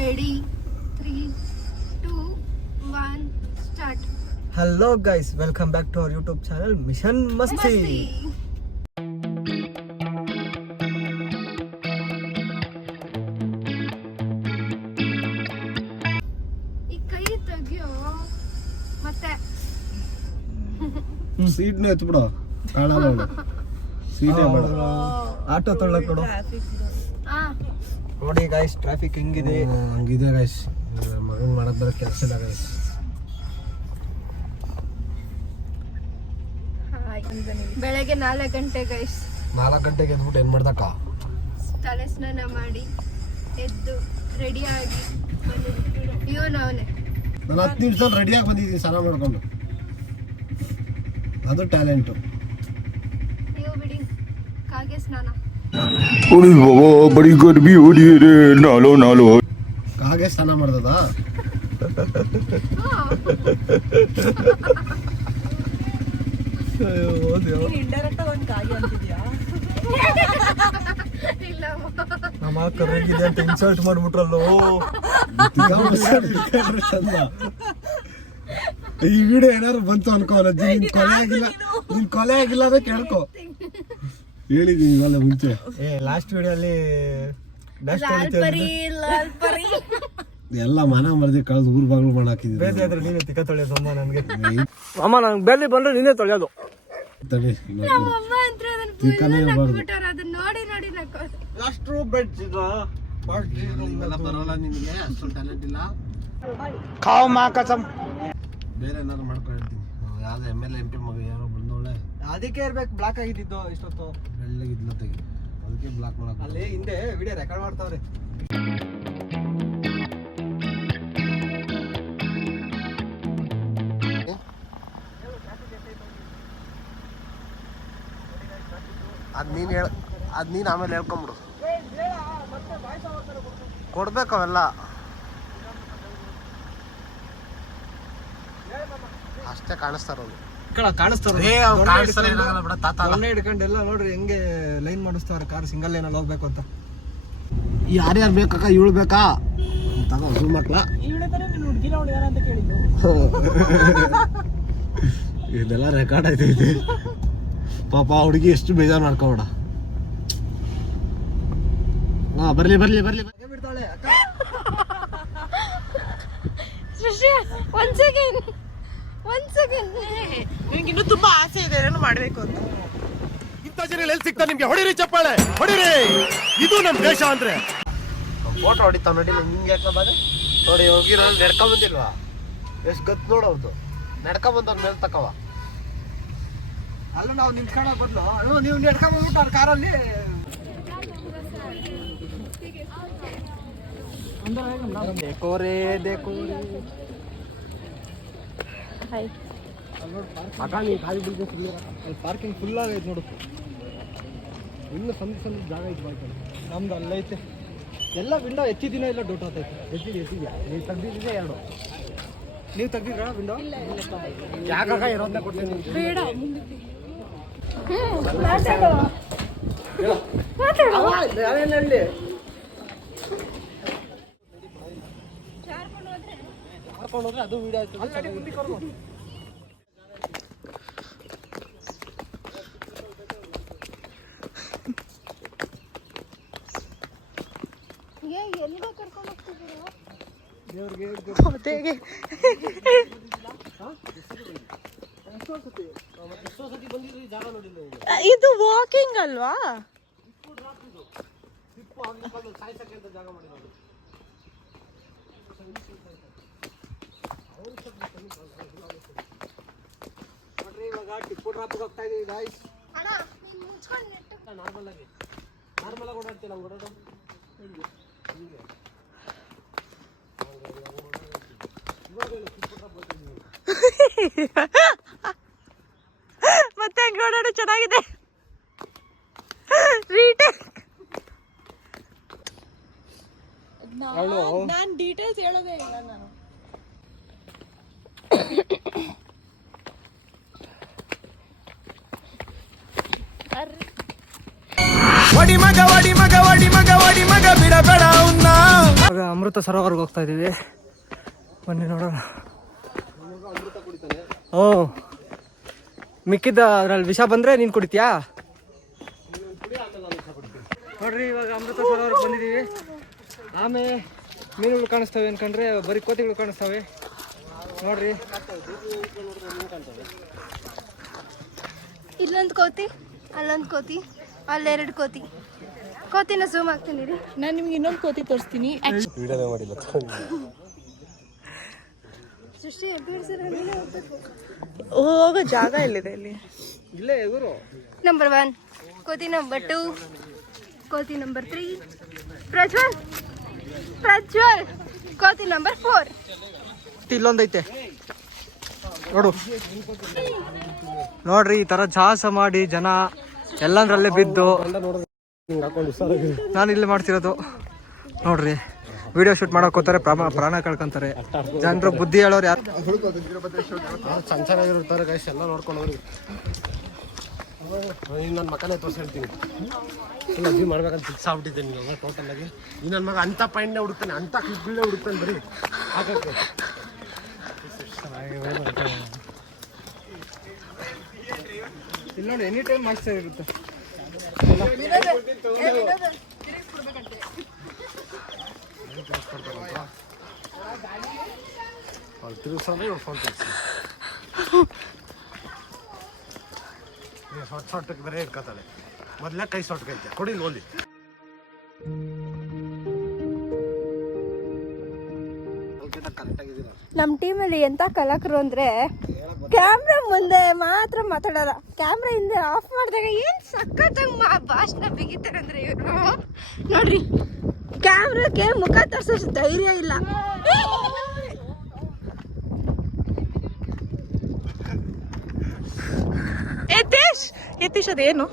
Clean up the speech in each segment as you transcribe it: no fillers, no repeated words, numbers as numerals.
Ready 3 2 1 start. Hello guys, welcome back to our YouTube channel Mission Masti. ಈ ಕೈ ತೆಗಿಯೋ ಮತ್ತೆ ಸೀಟ್ನ ಎತ್ಬಿಡು, ಕಾಣಲ್ಲ ಸೀಟೇ ಬೇಡ. ಆಟೋ ತೊಗೊಳಕ್ ಕೊಡು. ಆ ನೋಡಿ ಗೈಸ್, ಟ್ರಾಫಿಕ್ ಹೆಂಗಿದೆ. ಹಂಗಿದೆ ಗೈಸ್, ಮಗನ್ ಮಾಡಕ್ ಬರೋ ಕೆಲಸ ಇಲ್ಲ ಗೈಸ್. ಬೆಳಗ್ಗೆ 4 ಗಂಟೆ ಗೈಸ್. 4 ಗಂಟೆಗೆ ಎದ್ಬಿಟ್ಟು ಏನ್ ಮಾಡ್ದಕ್ಕ? ತಲೆ ಸ್ನಾನ ಮಾಡಿ ಎದ್ದು ರೆಡಿ ಆಗಿ ಇವನು ಅವನೇ. ನಾನು 10 ನಿಮಿಷದಲ್ಲಿ ರೆಡಿಯಾಗಿ ಬಂದಿದ್ದೀನಿ ಸ್ನಾನ ಮಾಡ್ಕೊಂಡು. ಅದು ಟ್ಯಾಲೆಂಟು. ನೀವು ಬಿಡಿ, ಕಾಗೆ ಸ್ನಾನ. बड़ी गर्मी हो रही है, नालो नालो. ಕಾಗೆ ಸ್ನಾನ ಮಾಡ್ದದ? ನಮ್ಮ ಕರ್ರಗಿದೆ ಅಂತ ಇನ್ಸಲ್ಟ್ ಮಾಡ್ಬಿಟ್ರಲ್ಲೋ. ಚಂದ. ಈ ವಿಡಿಯೋ ಏನಾದ್ರು ಬಂತು ಅನ್ಕೋ, ನಿನ್ ಕೊಲೆ ಆಗಿಲ್ಲ, ನಿನ್ ಕೊಲೆ ಆಗಿಲ್ಲ ಅಂದ್ರೆ ಕೇಳ್ಕೊ. ಹೇಳಿದೀನಿ ಇವಾಗ ಮುಂಚೆ. ಲಾಸ್ಟ್ ವಿಡಿಯೋ ಅಲ್ಲಿ ಡ್ಯಾಶ್ ಎಲ್ಲ ಮನ ಮರದಿ ಕಳೆದು ಊರ್ ಬಾಗ್ಲು ಬೇರೆ ಮಾಡಾಕಿದ್ದೀನಿ. ಆದ್ರೆ ನೀನೇ ತಿಕ್ಕ ತೊಳೆಯೋದು ಅಮ್ಮ ನನಗೆ. ಅಮ್ಮ ನಂಗೆ ಬೆಲ್ಲಿ ಬಂದ್ರೆ ನೀನೇ ತೊಳೆಯೋದು. ತಡಿ, ನಮ್ಮಮ್ಮ ಅಂತ ಅದನ್ನ ತಿಕ್ಕನೇ ಇರ್ಬಾರ್ದು. ಬಿಟ್ಟಾರ, ಅದನ್ನ ನೋಡಿ ನೋಡಿ ನಕ್ಕು. ಅಷ್ಟು ಬೆಡ್ ಇವೆಲ್ಲ ಬರೋಲ್ಲ ನಿನ್ಗೆ, ಅಷ್ಟೊಂದು ಟ್ಯಾಲೆಂಟ್ ಇಲ್ಲ. ಖಾವ್ ಮಾ ಕಸಮ್. ಬೇರೆ ಏನಾದ್ರು ಮಾಡ್ಕೊಂಡಿರ್ತೀನಿ. ಯಾವ್ದು MLA MP ಮಗ ಯಾರೋ ಬಂದೋಳೆ, ಅದಕ್ಕೆ ಇರ್ಬೇಕು ಬ್ಲಾಕ್ ಆಗಿದ್ದು ಇಷ್ಟೊತ್ತು. ಬೆಳ್ಳಗಿದ್ಲ ತೆಗಿ, ಅದಕ್ಕೆ ಬ್ಲಾಕ್ ಮಾಡಕ್. ಅಲ್ಲಿ ಹಿಂದೆ ವಿಡಿಯೋ ರೆಕಾರ್ಡ್ ಮಾಡ್ತಾವ್ರೆ. ಅದ್ ನೀನ್ ಆಮೇಲೆ ಹೇಳ್ಕೊಂಬಿಡು. ಕೊಡ್ಬೇಕು ಅವೆಲ್ಲ, ಅಷ್ಟೇ ಕಾಣಿಸ್ತಾರೋದು. ಹಿಡ್ಕೊಂಡೆಲ್ಲ ನೋಡ್ರಿ ಹೆಂಗೆ ಲೈನ್ ಮಾಡಿಸ್ತಾವ್ರೆ. ಕಾರ್ ಸಿಂಗಲ್ ಲೈನಲ್ಲಿ ಹೋಗ್ಬೇಕು ಅಂತ. ಯಾರ್ಯಾರು ಬೇಕಕ್ಕ? ಇವಳು ಬೇಕಾ? ತಗೋ ಜೂಮ್ ಹಾಕ್ಲಾ? ಇದೆಲ್ಲ ರೆಕಾರ್ಡ್ ಆಯ್ತೈತೆ. ಪಾಪ ಹುಡುಗಿ ಎಷ್ಟು ಬೇಜಾರು ಮಾಡ್ಕೋಬೇಡ. ಹಾ, ಬರ್ಲಿ ಬರ್ಲಿ ಬರ್ಲಿ ಬಿಡ್ತಾಳೆ ಅಕ್ಕ. ಒಂದ್ ಸೆಕೆಂಡ್ ನಿಮ್ಗೆ ಇನ್ನೂ ತುಂಬಾ ಆಸೆ ಇದೆ ಏನೋ ಮಾಡ್ಬೇಕು ಅಂತ. ಇಂಥ ಜನ ಎಲ್ಲಿ ಸಿಗ್ತಾ ನಿಮ್ಗೆ? ಹೊಡಿರಿ ಚಪ್ಪಾಳೆ, ಹೊಡಿರಿ. ಇದು ನಮ್ ದೇಶ ಅಂದ್ರೆ. ಫೋಟೋ ಹೊಡಿತಾವ ನೋಡಿ. ನಿಂಗೆ ಯಾಕೆ ಬಾರೆ ನೋಡಿ, ಹೋಗಿರೋ ನಡ್ಕೊಂಬಂದಿಲ್ವಾ? ಎಷ್ಟು ಗತ್ತು ನೋಡೋದು. ನಡ್ಕೊಂಬಂದವ್ರ ಮೇಲೆ ತಕವ. ಅಲ್ಲ, ನಾವು ನಿಂತ್ಕೊಳ್ಳೋ ಬದಲು ನೀವು ನಡ್ಕೊಂಡ್ಬಿಟ್ಟು ಅವ್ರ ಕಾರಲ್ಲಿ ದೇಕೋರೇ ದೇಕೋರೇ. ಅಲ್ಲಿ ಪಾರ್ಕಿಂಗ್ ಫುಲ್ ಆಗೈತೆ ನೋಡು. ಇನ್ನು ಸಂದ ಜಾಗ ಐತೆ ಬಾಯ್ತು. ನಮ್ದು ಅಲ್ಲೈತೆ. ಎಲ್ಲ ವಿಂಡೋ ಎತ್ತಿದಿನ ಇಲ್ಲ, ಡೌಟ್ ಆಗ್ತೈತೆ. ಎತ್ತಿದ್ಯಾ? ನೀವು ತೆಗ್ದಿದ್ದೆ 2. ನೀವು ತೆಗ್ದಿದ್ರ ವಿಂಡೋ? ಜಾಗ ಇರೋದನ್ನ ಕೊಡ್ತೀನಿ. ಬೇಡ. ಹೋದ್ರೆ ಅದು ವಿಡಿಯೋ ಆಯ್ತು. ಎಲ್ಲಿಗೆ ಕರ್ಕೊಂಡು ಹೋಗ್ತಿದ್ದೀರಾ? ದೇವ್ರಿಗೆ ಇದು ವಾಕಿಂಗ್ ಅಲ್ವಾ? ಇವಾಗ ಟಿಪ್ಪು ಡ್ರಾಪ್ ಹೋಗ್ತಾ ಇದೀವಿ ಗಾಯ್ಸ್. ಅಣ್ಣ, ನೀನ್ ಮುಚ್ಕೊಂಡು ನೆಟ್ಟು. ನಾರ್ಮಲ್ ಆಗಿ ಓಡಾಡ್ತೀವಿ ನಾವು. ಓಡಾಡೋ ಮತ್ತೆ ಹಂಗೆ ಓಡಾಡೋ ಚೆನ್ನಾಗಿದೆ. ನಾನು ಡೀಟೇಲ್ಸ್ ಹೇಳೋದೇ ಇಲ್ಲ. ನಾನು ಇವಾಗ ಅಮೃತ ಸರೋವರ್ಗೆ ಹೋಗ್ತಾ ಇದೀವಿ. ಬನ್ನಿ ನೋಡೋಣ. ಓ ಮಿಕ್ಕಿದ್ದ ಅದ್ರಲ್ಲಿ ವಿಷ ಬಂದ್ರೆ ನೀನ್ ಕುಡಿತೀಯಾ? ನೋಡ್ರಿ ಇವಾಗ ಅಮೃತ ಸರೋವರ್ಗೆ ಬಂದಿದೀವಿ. ಆಮೇಲೆ ಮೀನುಗಳು ಕಾಣಿಸ್ತವೆ ಅನ್ಕೊಂಡ್ರೆ ಬರೀ ಕೋತಿಗಳು ಕಾಣಿಸ್ತವೆ. ನೋಡ್ರಿ ಇಲ್ಲೊಂದು ಕೋತಿ, ಅಲ್ಲೊಂದು ಕೋತಿ, ಅಲ್ಲೆರಡು ಕೋತಿ. ಕೋತಿನ ಝೂಮ್ ಆಗ್ತೀನಿ ರೀ. ನಾನು ನಿಮ್ಗೆ ಇನ್ನೊಂದು ಕೋತಿ ತೋರಿಸ್ತೀನಿ. ಸೃಷ್ಟಿ ಎಬ್ಬಿಡ್ಸಿದ್ರೆ ನೀನೇ ಹೋಗ್ಬೇಕು. ಹೋಗೋ ಜಾಗ ಎಲ್ಲಿದೆ ಇಲ್ಲಿ? ಇಲ್ಲೇ ಎದುರು. ನಂಬರ್ 1 ಕೋತಿ, ನಂಬರ್ 2 ಕೋತಿ, ನಂಬರ್ 3 ಪ್ರಜ್ವಲ್, ಕೋತಿ ನಂಬರ್ 4. ಇಲ್ಲೊಂದೈತೆ ನೋಡ್ರಿ. ಈ ತರ ಸಾಹಸ ಮಾಡಿ ಜನ ಎಲ್ಲಂದ್ರಲ್ಲೇ ಬಿದ್ದು ನಾನು ಇಲ್ಲಿ ಮಾಡ್ತಿರೋದು. ನೋಡ್ರಿ ವಿಡಿಯೋ ಶೂಟ್ ಮಾಡಕ್ ಹೋಗ್ತಾರೆ, ಪ್ರಾಣ ಕಳ್ಕೊಂತಾರೆ. ಜನರು ಬುದ್ಧಿ ಹೇಳೋರು ಯಾರು? ಚೆನ್ನಾಗಿರ್ತಾರೆ ಗೈಸ್, ಎಲ್ಲ ನೋಡ್ಕೊಂಡು ಹೋಗ್ರಿ. ನನ್ನ ಮಕ್ಕಳೇ ತೋರಿಸಿ ಹೇಳ್ತೀನಿ. ಅಜ್ಜಿ ಮಾಡ್ಬೇಕಂತ ಫಿಕ್ಸ್ ಆಗ್ಬಿಟ್ಟಿದ್ದೀನಿ ಇವಾಗ ಟೋಟಲ್ ಆಗಿ. ಈ ನನ್ನ ಮಗ ಅಂಥ ಪಾಯಿಂಟ್ನೇ ಹುಡುಕ್ತಾನೆ, ಅಂಥ ಕ್ಲಿಪ್ಗಳೇ ಹುಡುಕ್ತಾನೆ ಬರೀ ಹಾಕಕ್ಕೆ. ಇಲ್ಲಿ ನೋಡಿ ಎನಿ ಟೈಮ್ ಮಾಸ್ಟರ್ ಇರುತ್ತೆ. ತಿರುಗಿಸೋದ್ರೆ ಇವ್ರು ಫೋನ್ ತಿರುಗಿಸಿ ಸೊಟ್ಟಕ್ಕೆ ಬರೀ ಇಟ್ಕೋತಾಳೆ. ಮೊದಲೇ ಕೈ ಸೊಟ್ಟಕೈತೆ ಕೊಡಿ ಓಲಿ. ನಮ್ಮ ಟೀಮಲ್ಲಿ ಎಂಥ ಕಲಾಕರು ಅಂದರೆ ಕ್ಯಾಮ್ರಾ ಮುಂದೆ ಮಾತ್ರ ಮಾತಾಡೋಲ್ಲ, ಕ್ಯಾಮ್ರಾ ಹಿಂದೆ ಆಫ್ ಮಾಡಿದಾಗ ಏನು ಸಖತ್ತಾಗಿ ಭಾಷಣ ಬಿಗಿತಾರೆ ಅಂದರೆ ಇವರು. ನೋಡ್ರಿ ಕ್ಯಾಮ್ರಾಕ್ಕೆ ಮುಖ ತೋರಿಸೋ ಧೈರ್ಯ ಇಲ್ಲ. ಯತೀಶ್ ಅದೇನು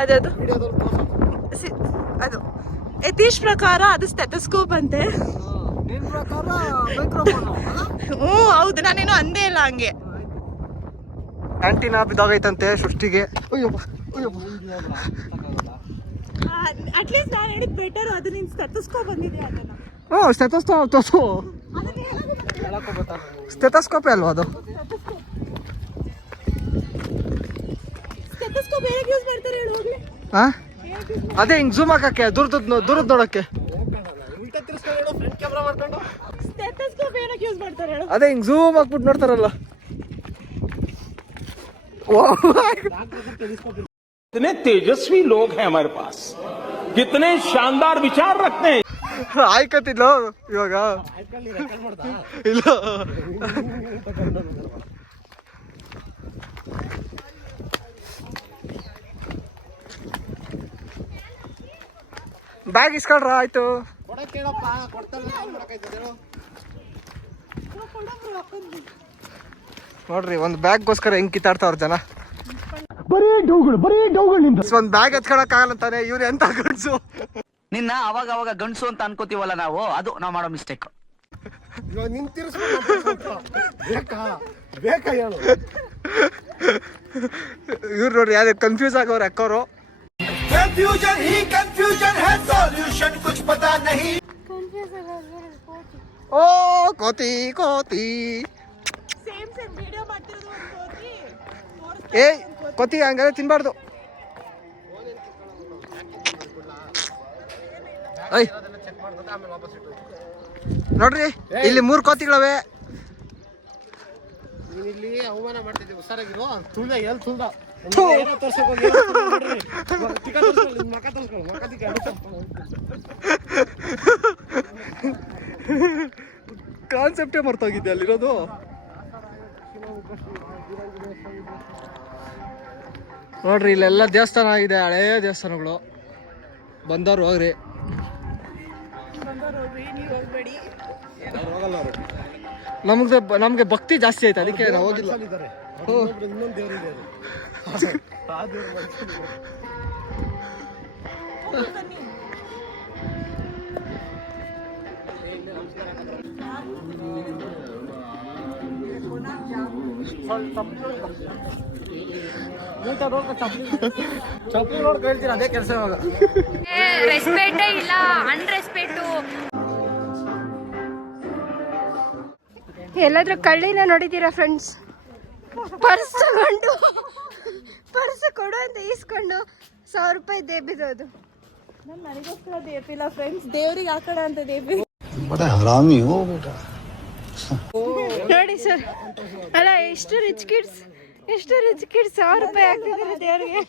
ಅದದು ಅದು ಯತೀಶ್ ಪ್ರಕಾರ ಅದು ಸ್ಟೆಥೋಸ್ಕೋಪ್ ಅಂತೆ. ಹ್ಞೂ ಹೌದು, ನಾನೇನು ಅಂದೇ ಇಲ್ಲ ಹಂಗೆ. ಆಂಟಿನಾ ಬಿದ್ದಾಗೈತಂತೆ ಸೃಷ್ಟಿಗೆ. ಅಟ್ಲೀಸ್ಟ್ ನಾನು ಹೇಳಿದ್ ಬೆಟರ್, ಅದು ನಿನ್ ಸ್ಟೆಥೋಸ್ಕೋಪ್ ಬಂದಿದೆ ಅದನ್ನ. ಹ್ಞೂ ಸ್ಟೆಥೋಸ್ಕೋಪೇ ಅಲ್ವಾ ಅದು? ಸ್ಟೆಥೋಸ್ಕೋಪ್ ಹೇಗೆ ಯೂಸ್ ಮಾಡ್ತಾರೆ ಹೇಳು ಹೋಗ್ಲಿ. ಹಾಂ ಅದೇ ಹಿಂಗೆ ಝೂಮ್ ಹಾಕಕ್ಕೆ ದೂರದ ನೋಡಕ್ಕೆ. ಸ್ಟೆಥೋಸ್ಕೋಪ್ ಏನಕ್ಕೆ ಯೂಸ್ ಮಾಡ್ತಾರೆ ಹೇಳು? ಅದೇ ಹಿಂಗೆ ಝೂಮ್ ಹಾಕ್ಬಿಟ್ಟು ನೋಡ್ತಾರಲ್ಲ. कितने तेजस्वी लोग हैं हमारे पास, कितने शानदार विचार रखते हैं. ಆಯ್ಕತ್ತಿಲ್ಲ ಇವಾಗ ಇಲ್ಲ. ಬ್ಯಾಗ್ ಇಸ್ಕೊಳ್ರ ಆಯ್ತು. ನೋಡ್ರಿ ಒಂದು ಬ್ಯಾಗ್ಗೋಸ್ಕರ ಹೆಂಗ್ ಕಿತ್ತಾಡ್ತಾವ್ರ ಜನ. ಒಂದ್ ಬ್ಯಾಗ್ ಎತ್ಕೊಳಕ್ ಆಗಲ್ಲ ಅಂತಾನೆ ಇವ್ರು ಎಂತ ಗಂಡ್ಸು. ನಿನ್ನ ಅವಾಗ ಅವಾಗ ಗಂಡಸು ಅಂತ ಅನ್ಕೋತೀವಲ್ಲ ನಾವು, ಅದು ನಾವು ಮಾಡೋ ಮಿಸ್ಟೇಕ್. ಇವ್ರು ನೋಡ್ರಿ ಯಾರು ಕನ್ಫ್ಯೂಸ್ ಆಗೋರು ಅಕ್ಕವರು. ಓ ಕೋತಿ ಕೋತಿ ಸೇಮ್ ವಿಡಿಯೋ ಮಾಡ್ತಿರೋದು ಒಂದು ಕೋತಿ. ಏಯ್ ಕೋತಿ ಹಂಗಾದ್ರೆ ತಿನ್ಬಾರ್ದು. ನೋಡ್ರಿ ಇಲ್ಲಿ 3 ಕೋತಿಗಳವೆ. ಇಲ್ಲಿ ಅವಮಾನ ಮಾಡ್ತಿದ್ದೆ, ಹುಷಾರಾಗಿರೋ. ತುಳ್ದ ಎಲ್ಲಿ ತುಳ್ದ ಕಾನ್ಸೆಪ್ಟೇ ಮರ್ತೋಗಿದ್ದೆ ಅಲ್ಲಿರೋದು. ನೋಡ್ರಿ ಇಲ್ಲೆಲ್ಲ ದೇವಸ್ಥಾನ ಆಗಿದೆ, ಹಳೇ ದೇವಸ್ಥಾನಗಳು. ಬಂದವ್ರು ಹೋಗ್ರಿ. ನಮ್ಗೆ ಭಕ್ತಿ ಜಾಸ್ತಿ ಆಯ್ತು, ಅದಕ್ಕೆ ನಾವು ಹೋಗಿಲ್ಲ. ಇನ್ನೊಂದು ದೇವರಿದೆ ಚಪ್ಪಲಿ ನೋಡ್ ಕೇಳ್ತೀನಿ, ಅದೇ ಕೆಲಸ ಇವಾಗ. ರೆಸ್ಪೆಕ್ಟೇ ಇಲ್ಲ, ಅನ್ರೆಸ್ಪೆಕ್ಟು. ಎಲ್ಲಾದ್ರೂ ಕಳ್ಳಿನ ನೋಡಿದ್ದೀರಾ ಫ್ರೆಂಡ್ಸ್? ಪರ್ಸ್ ತಗೊಂಡು ಪರ್ಸ್ ಕೊಡು ಅಂತ ಈಸ್ಕೊಂಡು 1,000 ರೂಪಾಯಿ ದೇಬಿದೋದು. ನಾನು ನನಗೋಸ್ಕರ ದೇಪಿಲ್ಲ ಫ್ರೆಂಡ್ಸ್, ದೇವ್ರಿಗೆ ಹಾಕೋಣ ಅಂತ ದೇಪಿ. ಹರಾಮಿ ಹೋ ಬೇಟಾ. ನೋಡಿ ಸರ್, ಅಲ್ಲ ಎಷ್ಟು ರಿಚ್ ಕಿಡ್ಸ್ 1,000 ರೂಪಾಯಿ ಹಾಕ್ತಿದ್ದಾರೆ ದೇವ್ರಿಗೆ.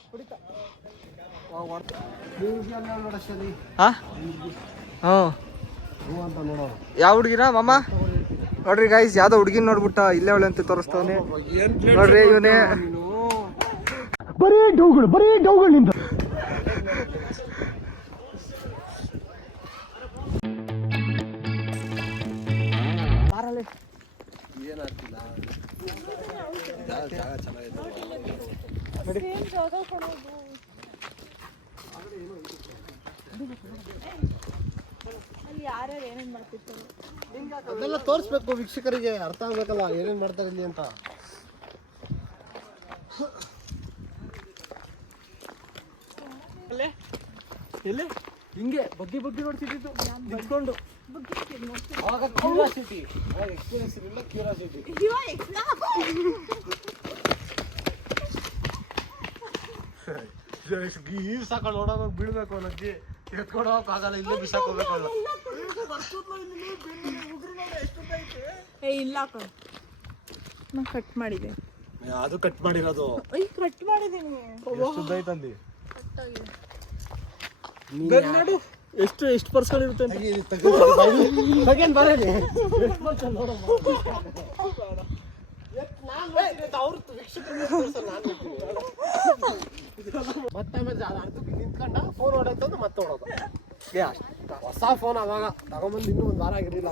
ಯಾವ ಹುಡುಗಿನ ಮಾಮ? ನೋಡ್ರಿ ಗೈಸ್, ಯಾವ್ದೋ ಹುಡುಗಿನ ನೋಡ್ಬಿಟ್ಟ ಇಲ್ಲೇ ಅವಳೆ ಅಂತ ತೋರಿಸ್ತವನೆ. ನೋಡ್ರಿ ಇವನೇ ಬರೀ ಡೌಗಳು ನಿಂದ. ಅಲ್ಲಿ ಯಾರ್ಯಾರು ಏನೇನ್ ಮಾಡ್ತಿರ್ತಾರೆ ಅದೆಲ್ಲ ತೋರಿಸ್ಬೇಕು ವೀಕ್ಷಕರಿಗೆ, ಅರ್ಥ ಆಗ್ಬೇಕಲ್ಲ ಏನೇನ್ ಮಾಡ್ತಾರೆ ಇಲ್ಲಿ ಅಂತ. ಎಲ್ಲಿ ಹಿಂಗೆ ಬಗ್ಗಿ ನೋಡ್ತಿದ್ದು ನಿಂತ್ಕೊಂಡು. ಅವಾಗ ಕ್ಯೂರಿಯಾಸಿಟಿ, ಎಕ್ಸ್ಪೀರಿಯನ್ಸ್ ಇರಲಿಲ್ಲ, ಕ್ಯೂರಿಯಾಸಿಟಿ. ಈ ಸಾಕೊಂಡು ನೋಡೋಣ, ಬೀಳ್ಬೇಕು ಅನ್ನೋಕ್ಕೆ ಎತ್ಕೊಂಡು ಹೋಗಕ್ಕಾಗಲ್ಲ, ಇಲ್ಲೇ ಬಿಸಾಕೋಬೇಕಲ್ಲ. ಇಲ್ಲ ನಾ ಕಟ್ ಮಾಡಿದೆ. ಅದು ಕಟ್ ಮಾಡಿರೋದು. ಕಟ್ ಮಾಡಿದೀನಿ. ಶುದ್ಧೈತಂದಿ ನೋಡು, ಎಷ್ಟು ಪರ್ಸೆಂಟ್ ಇರುತ್ತೆ ಅಂತ. ಸೆಕೆಂಡ್ ಬರಲಿ. ಮತ್ತೆ ನಿಂತ್ಕೊಂಡ ಫೋನ್ ಹೊಡೆತಂದು ಮತ್ತೆ ಹೊಡೋದು. ಹೊಸ ಫೋನ್ ಅವಾಗ ತಗೊಂಬಂದು ಇನ್ನೂ 1 ವಾರ ಆಗಿರ್ಲಿಲ್ಲ.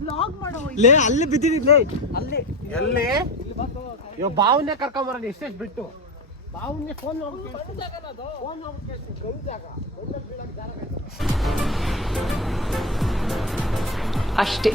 ಬ್ಲಾಗ್ ಮಾಡೋ ಲೇ ಅಲ್ಲಿ ಬಿದ್ದಿದ್ದಿಲ್ಲ, ಅಲ್ಲಿ ಎಲ್ಲಿ ಇವಾಗ ಬಾವನ್ನೇ ಕರ್ಕೊಂಬರೋಣ ಎಷ್ಟೆಷ್ಟು ಬಿಟ್ಟು. ಬಾವನ್ನೇ ಫೋನ್ ಅಷ್ಟೇ.